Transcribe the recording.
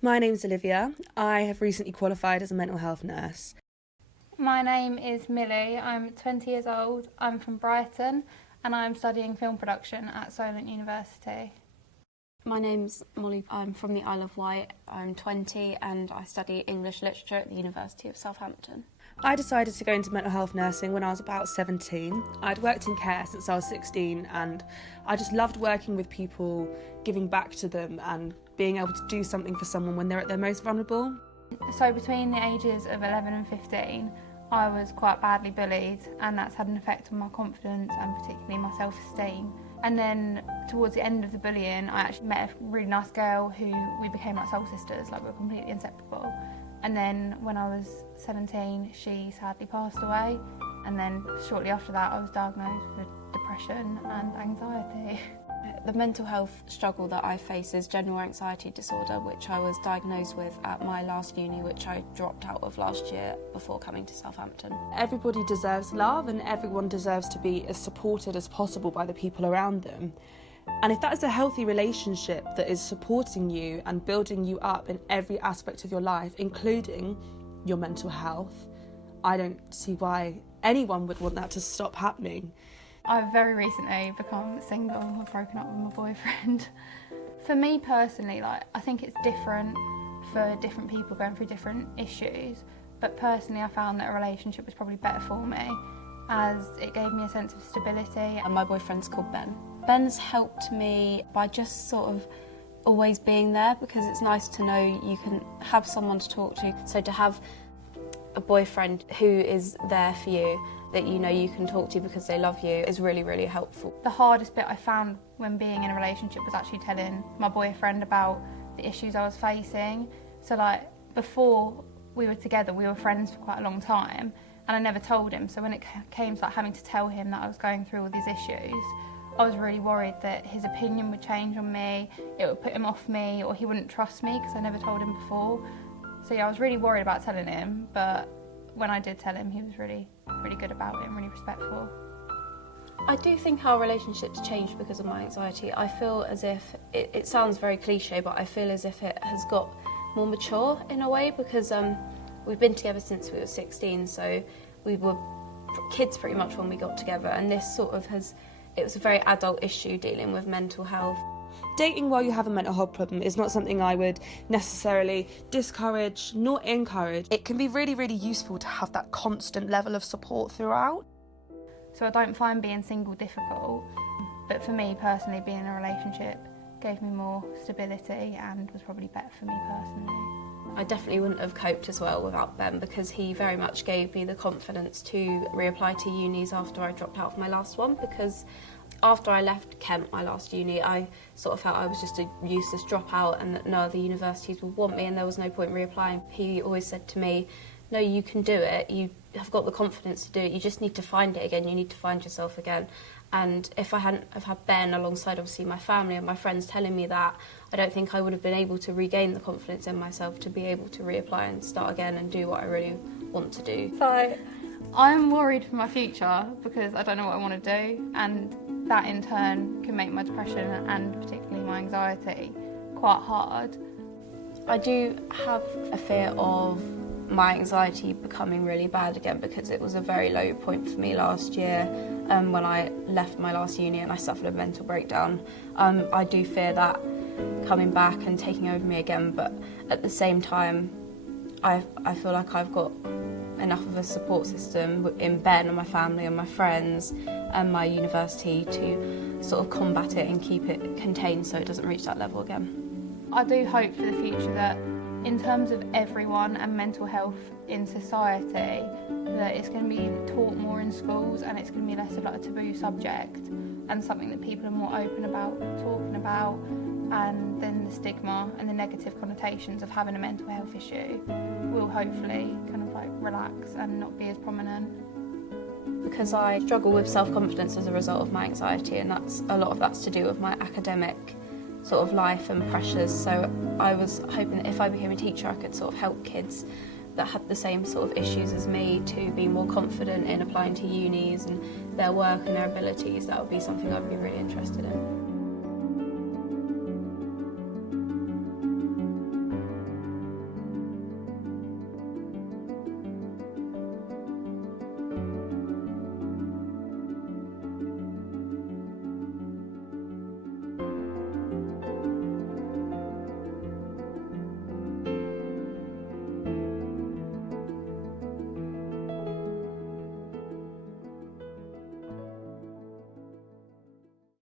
My name's Olivia. I have recently qualified as a mental health nurse. My name is Millie. I'm 20 years old. I'm from Brighton and I'm studying film production at Solent University. My name's Molly. I'm from the Isle of Wight. I'm 20 and I study English literature at the University of Southampton. I decided to go into mental health nursing when I was about 17. I'd worked in care since I was 16 and I just loved working with people, giving back to them and being able to do something for someone when they're at their most vulnerable. So between the ages of 11 and 15, I was quite badly bullied, and that's had an effect on my confidence and particularly my self-esteem. And then towards the end of the bullying, I actually met a really nice girl who we became like soul sisters, like we were completely inseparable. And then when I was 17, she sadly passed away. And then shortly after that, I was diagnosed with depression and anxiety. The mental health struggle that I face is general anxiety disorder, which I was diagnosed with at my last uni, which I dropped out of last year before coming to Southampton. Everybody deserves love and everyone deserves to be as supported as possible by the people around them. And if that is a healthy relationship that is supporting you and building you up in every aspect of your life, including your mental health, I don't see why anyone would want that to stop happening. I've very recently become single. I've broken up with my boyfriend. For me personally, I think it's different for different people going through different issues, but personally I found that a relationship was probably better for me as it gave me a sense of stability. And my boyfriend's called Ben. Ben's helped me by just sort of always being there, because it's nice to know you can have someone to talk to. So to have a boyfriend who is there for you, that you know you can talk to because they love you, is really, really helpful. The hardest bit I found when being in a relationship was actually telling my boyfriend about the issues I was facing. So before we were together, we were friends for quite a long time and I never told him. So when it came to having to tell him that I was going through all these issues, I was really worried that his opinion would change on me, it would put him off me, or he wouldn't trust me because I never told him before. So yeah, I was really worried about telling him, but when I did tell him, he was really good about it and really respectful. I do think our relationships changed because of my anxiety. I feel as if, it sounds very cliche, but I feel as if it has got more mature in a way, because we've been together since we were 16, so we were kids pretty much when we got together, and this it was a very adult issue dealing with mental health. Dating while you have a mental health problem is not something I would necessarily discourage nor encourage. It can be really, really useful to have that constant level of support throughout. So I don't find being single difficult, but for me personally, being in a relationship gave me more stability and was probably better for me personally. I definitely wouldn't have coped as well without Ben, because he very much gave me the confidence to reapply to unis after I dropped out of my last one, because after I left Kent, my last uni, I sort of felt I was just a useless dropout and that no other universities would want me and there was no point reapplying. He always said to me, no, you can do it, you have got the confidence to do it, you just need to find it again, you need to find yourself again. And if I hadn't have had Ben alongside obviously my family and my friends telling me that, I don't think I would have been able to regain the confidence in myself to be able to reapply and start again and do what I really want to do. So I'm worried for my future because I don't know what I want to do, and that in turn can make my depression and particularly my anxiety quite hard. I do have a fear of my anxiety becoming really bad again, because it was a very low point for me last year when I left my last uni and I suffered a mental breakdown. I do fear that coming back and taking over me again, but at the same time I feel like I've got enough of a support system in Ben and my family and my friends and my university to sort of combat it and keep it contained so it doesn't reach that level again. I do hope for the future that in terms of everyone and mental health in society, that it's going to be taught more in schools and it's going to be less of a taboo subject and something that people are more open about talking about, and then the stigma and the negative connotations of having a mental health issue will hopefully kind of relax and not be as prominent. Because I struggle with self-confidence as a result of my anxiety, and a lot of that's to do with my academic sort of life and pressures. So I was hoping that if I became a teacher I could sort of help kids that had the same sort of issues as me to be more confident in applying to unis and their work and their abilities. That would be something I'd be really interested in.